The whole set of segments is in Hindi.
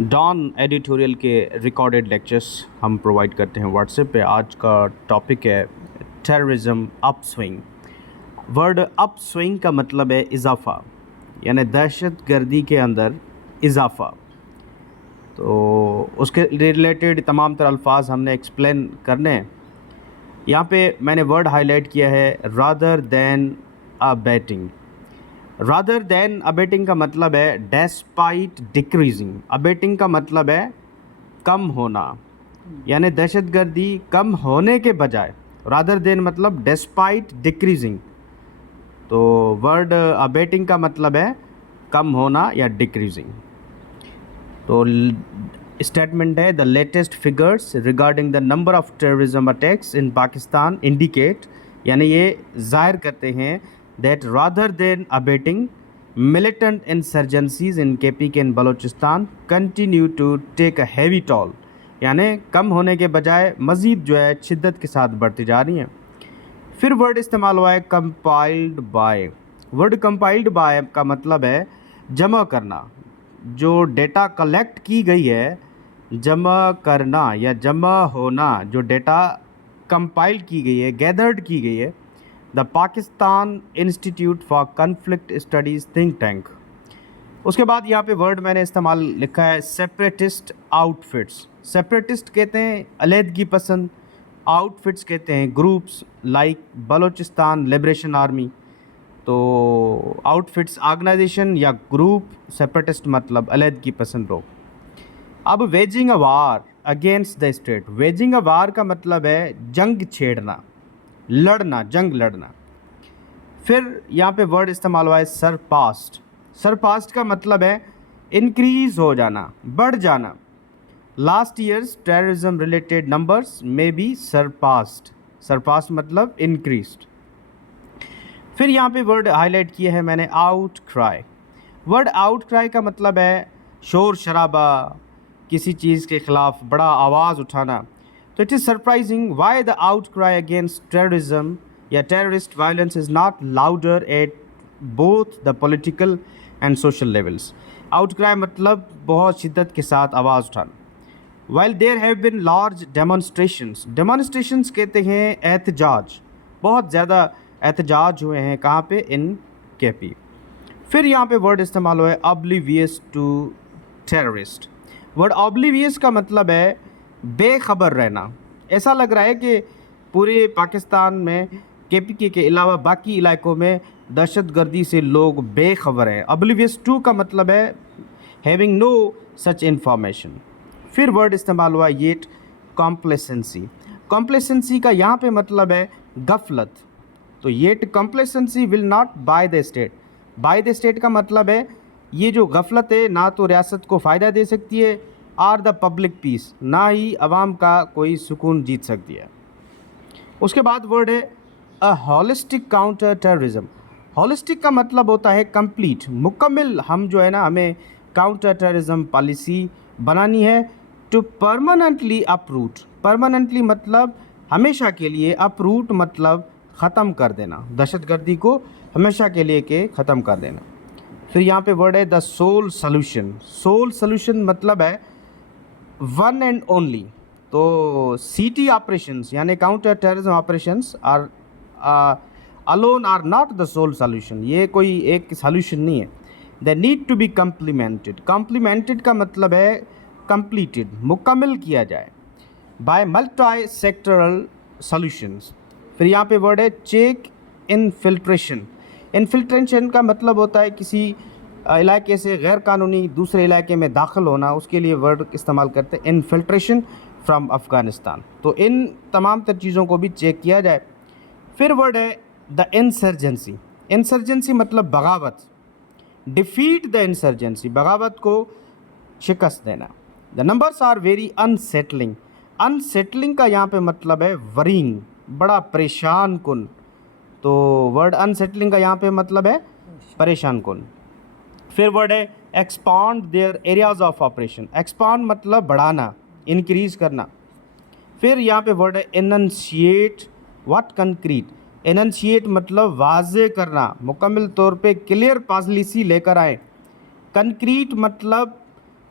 डॉन एडिटोरियल के रिकॉर्डेड लेक्चर्स हम प्रोवाइड करते हैं व्हाट्सएप पे। आज का टॉपिक है टेररिज्म अपस्विंग। वर्ड अपस्विंग का मतलब है इजाफ़ा, यानी दहशत गर्दी के अंदर इजाफ़ा। तो उसके रिलेटेड तमाम तरह अल्फाज हमने एक्सप्लेन करने हैं। यहाँ पे मैंने वर्ड हाईलाइट किया है rather than abetting. Rather than abetting का मतलब है डेस्पाइट डिक्रीजिंग। अबेटिंग का मतलब है कम होना, यानी दहशतगर्दी कम होने के बजाय। रादर देन मतलब डेस्पाइट डिक्रीजिंग। तो वर्ड अबेटिंग का मतलब है कम होना या डिक्रीजिंग। तो स्टेटमेंट है the latest figures regarding the number of terrorism attacks in Pakistan indicate, यानी ये जाहिर करते हैं that rather than abetting militant insurgencies in KPK and Balochistan continue to take a heavy toll, यानी कम होने के बजाय मज़ीद जो है शिद्दत के साथ बढ़ती जा रही हैं। फिर वर्ड इस्तेमाल हुआ है compiled bye. Word compiled bye का मतलब है जमा करना। जो डेटा कलेक्ट की गई है, जमा करना या जमा होना, जो डेटा कंपाइल की गई है, गैदर्ड की गई है। The Pakistan institute for conflict studies think tank. उसके बाद यहाँ पे वर्ड मैंने इस्तेमाल लिखा है सेपरेटिस्ट आउटफिट्स। सेपरेटिस्ट कहते हैं अलहदगी पसंद, आउटफिट्स कहते हैं groups like Balochistan liberation army. तो आउटफिट्स ऑर्गेनाइजेशन या ग्रुप, सेपरेटिस्ट मतलब अलहदगी पसंद लोग। अब waging a war against the state. Waging a war का मतलब है जंग छेड़ना, लड़ना, जंग लड़ना। फिर यहाँ पे वर्ड इस्तेमाल हुआ है सरपास्ट। सरपास्ट का मतलब है इंक्रीज हो जाना, बढ़ जाना। Last years terrorism related numbers में बी सरपास्ट। सरपास्ट मतलब इंक्रीज्ड। फिर यहाँ पे वर्ड हाईलाइट किया है मैंने out cry. Word out cry का मतलब है शोर शराबा, किसी चीज़ के ख़िलाफ़ बड़ा आवाज़ उठाना। तो it is surprising why the outcry against terrorism या terrorist violence is not louder at both the political and social levels. Outcry मतलब बहुत शिद्दत के साथ आवाज़ उठाना। While there have been large demonstrations. Demonstrations कहते हैं एहतजाज, बहुत ज़्यादा एहतजाज हुए हैं कहाँ पे, इन केपी। फिर यहाँ पे वर्ड इस्तेमाल हुआ है oblivious to terrorist. Word oblivious का मतलब है बेखबर रहना। ऐसा लग रहा है कि पूरे पाकिस्तान में केपीके के अलावा बाकी इलाकों में दहशतगर्दी से लोग बेखबर हैं। ऑब्लिवियस टू का मतलब है हैविंग नो सच इन्फॉर्मेशन। फिर वर्ड इस्तेमाल हुआ येट कॉम्प्लेसेंसी। कॉम्प्लेसेंसी का यहाँ पे मतलब है गफलत। तो yet complacency will not by the state. By the state का मतलब है ये जो गफलत है ना तो रियासत को फ़ायदा दे सकती है और द पब्लिक पीस, ना ही आवाम का कोई सुकून जीत सकती है। उसके बाद वर्ड है अ हॉलिस्टिक काउंटर टेररिज्म। हॉलिस्टिक का मतलब होता है कंप्लीट, मुकम्मल। हम जो है ना, हमें काउंटर टेररिज्म पॉलिसी बनानी है टू परमानेंटली अपरूट। परमानेंटली मतलब हमेशा के लिए, अपरूट मतलब ख़त्म कर देना, दहशतगर्दी को हमेशा के लिए के ख़त्म कर देना। फिर यहाँ पे वर्ड है the sole solution. Sole solution मतलब है वन एंड ओनली। तो सीटी ऑपरेशंस यानी counter terrorism operations are alone are not the sole solution. ये कोई एक सॉल्यूशन नहीं है। They need to be complemented. Complemented का मतलब है कंप्लीटेड, मुकम्मल किया जाए बाय मल्टी सेक्टरल सॉल्यूशंस। फिर यहाँ पे वर्ड है चेक इनफिल्ट्रेशन। इनफिल्ट्रेशन का मतलब होता है किसी इलाके से गैर कानूनी दूसरे इलाके में दाखिल होना, उसके लिए वर्ड इस्तेमाल करते हैं इनफिल्ट्रेशन फ्रॉम अफ़गानिस्तान। तो इन तमाम तर चीज़ों को भी चेक किया जाए। फिर वर्ड है द इंसर्जेंसी। इंसर्जेंसी मतलब बगावत। डिफीट द इंसर्जेंसी, बगावत को शिकस्त देना। The numbers are very unsettling. Unsettling का यहाँ पे मतलब है वरींग, बड़ा परेशान कुन। तो वर्ड अनसेटलिंग का यहाँ पे मतलब है परेशान कुन। फिर वर्ड है expand there areas of operation. Expand मतलब बढ़ाना, इंक्रीज करना। फिर यहाँ पे वर्ड है एनंशिएट व्हाट कंक्रीट। एनंशिएट मतलब वाजे करना, मुकम्मल तौर पे क्लियर पॉलिसी लेकर आए। कंक्रीट मतलब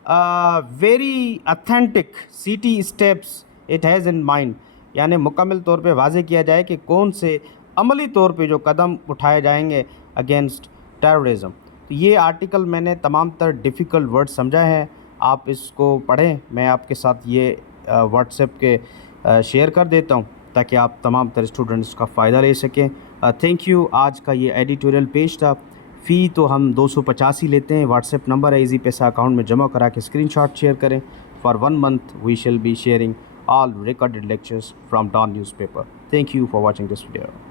very authentic city steps it has in mind, यानी मुकम्मल तौर पे वाज़े किया जाए कि कौन से अमली तौर पे जो कदम उठाए जाएंगे अगेंस्ट टेररिज्म। तो ये आर्टिकल मैंने तमाम तर डिफ़िकल्ट वर्ड समझा है, आप इसको पढ़ें। मैं आपके साथ ये व्हाट्सएप के शेयर कर देता हूँ ताकि आप तमाम तर स्टूडेंट्स का फ़ायदा ले सकें। Thank you. आज का ये एडिटोरियल पेज था। फ़ी तो हम 250 ही लेते हैं। व्हाट्सएप नंबर है, इजी पैसा अकाउंट में जमा करा के स्क्रीनशॉट शेयर करें। For 1 month we shall be sharing all recorded lectures from Dawn newspaper. Thank you for watching this video.